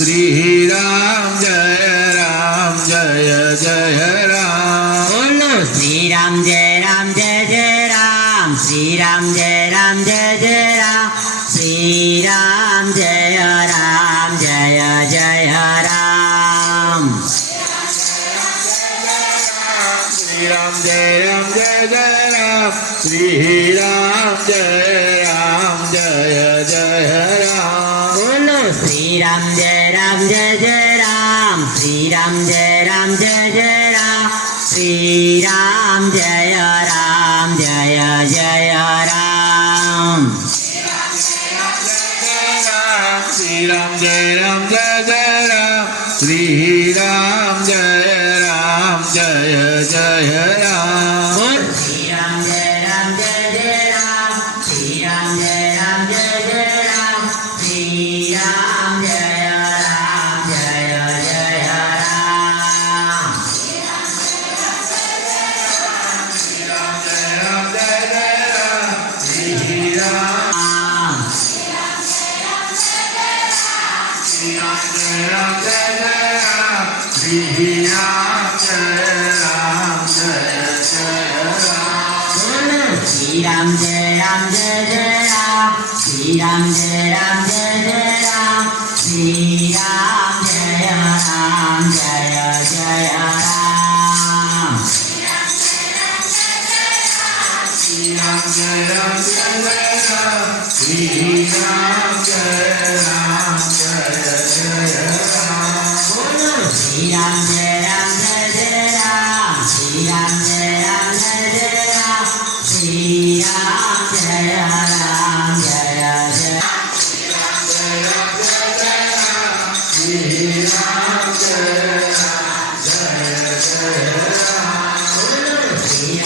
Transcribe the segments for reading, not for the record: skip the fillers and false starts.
Sri Ram Jaya Jaya Ram. Bolo Sri Ram Jai Ram Jai Jai Ram. Sri Ram Jai Ram Jai Jai Ram. Sri Ram Jaya Ram Jaya Jaya Ram. Sri Ram Jai Ram Jai Jai Ram. Sri Ram Jai Ram Jaya Jaya Ram. Bolo Sri Ram Jai Ram Jai Jai Ram. Sri Ram Jai Ram Jai Jai Ram. Sri Ram Jaya Ram Jaya Jaya Ram. Sri Ram Jai Ram Jai Jai Ram. Sri Ram Jai Ram Jaya Jaya Ram. Sri Ram Jai Ram Jai Jai Ram. Sri Ram Jai Ram Jai Jai Ram. Sri Ram Jaya Ram Jaya Jaya Ram. Sri Ram Jai Ram Jai Jai Ram. Sri Ram Jai Ram Jai Jai Ram. Sri Ram Jaya Ram Jaya Jaya Ram. Sri Ram Jai Ram Jai Jai Ram. Sri Ram Jai Ram Jaya Jaya Ram. Sri Ram Jai Ram Jai Jai Ram. Sri Ram Jai Ram Jai Jai Ram. Sri Ram Jaya Ram Jaya Jaya. Sri Ram Jai Ram Jaya Jaya Ram.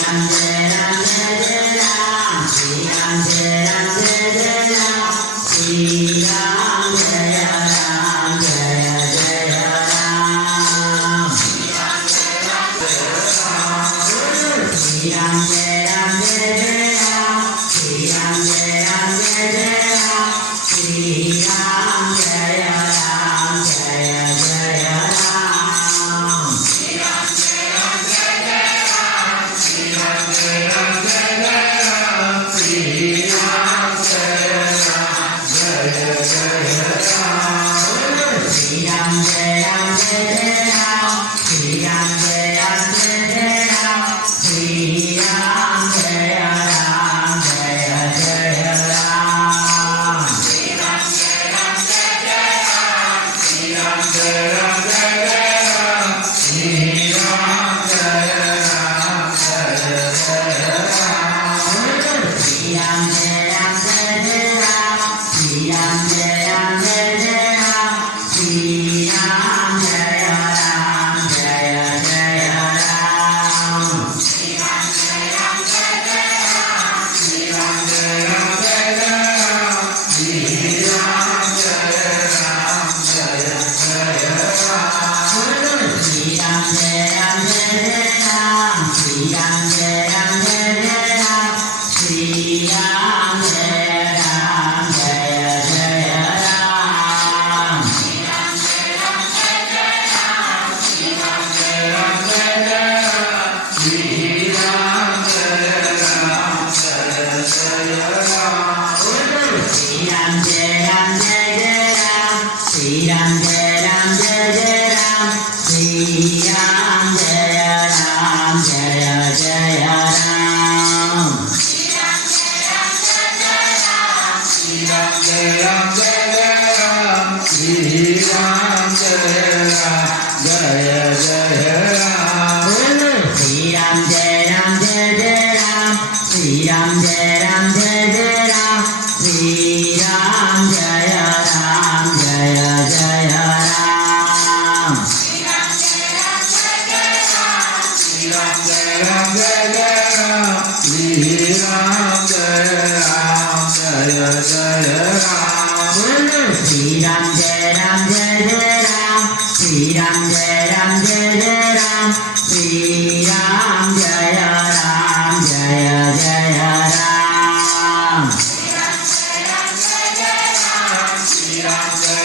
Sri Ram Jai Ram Jai Jai Ram. Sri Ram Jai Ram Jai Jai Ram. Sri Ram Jaya Ram Jaya Jaya Ram. Sri Ram Jai Ram Jai Jai Ram. Sri Ram Jai Ram Jai Jai Ram. Sri Ram Jaya Ram Jaya Jaya Sri Ram Jai Ram Jai Jai Ram Sri Ram Jai Ram Jai Jai Ram Sri Ram Jai Ram Jai Jai Ram Sri Ram Jai Ram Jai Jai Ram Sri Ram Jai Ram Jai Jai Ram Sri Ram Jai Ram Jai Jai Ram Sri Ram Jai Ram Jai Jai Ram Sri Ram Jai Ram Jai Jai Ram Sri Ram Jai Ram Jai Jai Ram Sri Ram Jai Ram Jai Jai Ram Sri Ram Jai Ram Jai Jai Ram Sri Ram Jai Ram Jai Jai Ram Sri Ram Jai Ram Jai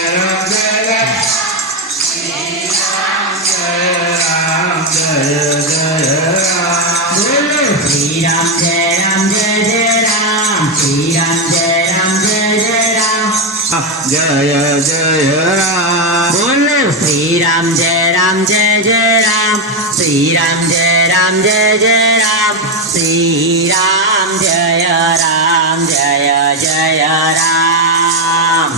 Jai Ram Jai Jai Ram Sri Ram Jai Ram Jai Jai Ram Sri Ram Jai Ram Jai Jai Ram Jaya Jaya Ram Bolo Sri Ram Jai Ram Jai Jai Ram Sri Ram Jai Ram Jai Jai Ram Sri Ram Jai Ram Jai Jai Ram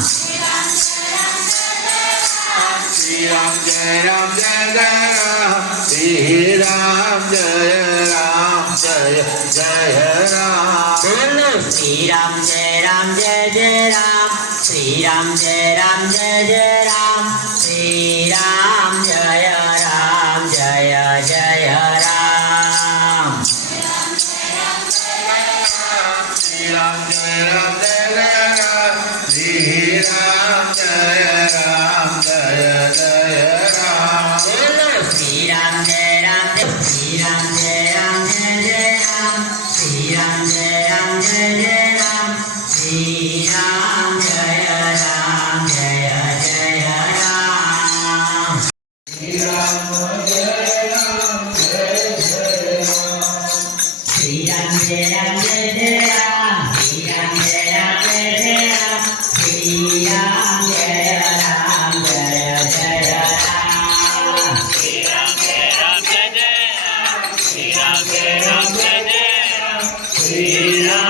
Sri Ram Jaya Ram Jaya Ram Sri Ram Jaya Ram Jaya Jaya Ram Bolo Sri Ram Jai Ram Jai Jai Ram Sri Ram Jai Ram Jai Jai Ram Sri Ram Jai Ram Jai Jai Ram Sri Ram Jaya Ram Jaya Ram Sri Ram Jaya Ram Jaya Jaya Ram Bolo Sri Ram Jai Ram Jai Sri Ram Jai Ram Jai Jai Ram Sri Ram Jai Ram Jai Jai Ram Sri Ram Jai Ram Jai Jai Ram Sri Ram Jaya Ram Jaya Jaya Sri Ram Jai Ram Jai Jai Ram Sri Ram Jai Ram Jai Jai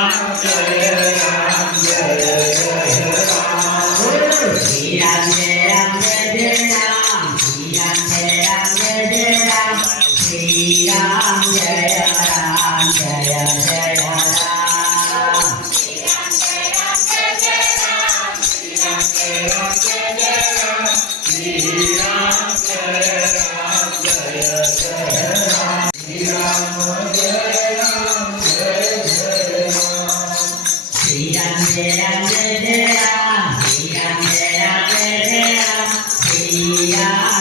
Ram Sri Ram Jai Ram Jai Jai Ram Sri Ram Jaya Ram Jaya Jaya Sri Ram Jai Ram Jai Jai Ram Sri Ram Jai Ram Jai Jai Ram Sri Ram Jai Ram Jai Jai Ram Sri Ram Jai Ram Jai Jai Ram Sri Ram Jai Ram Jai Jai Ram Sri Ram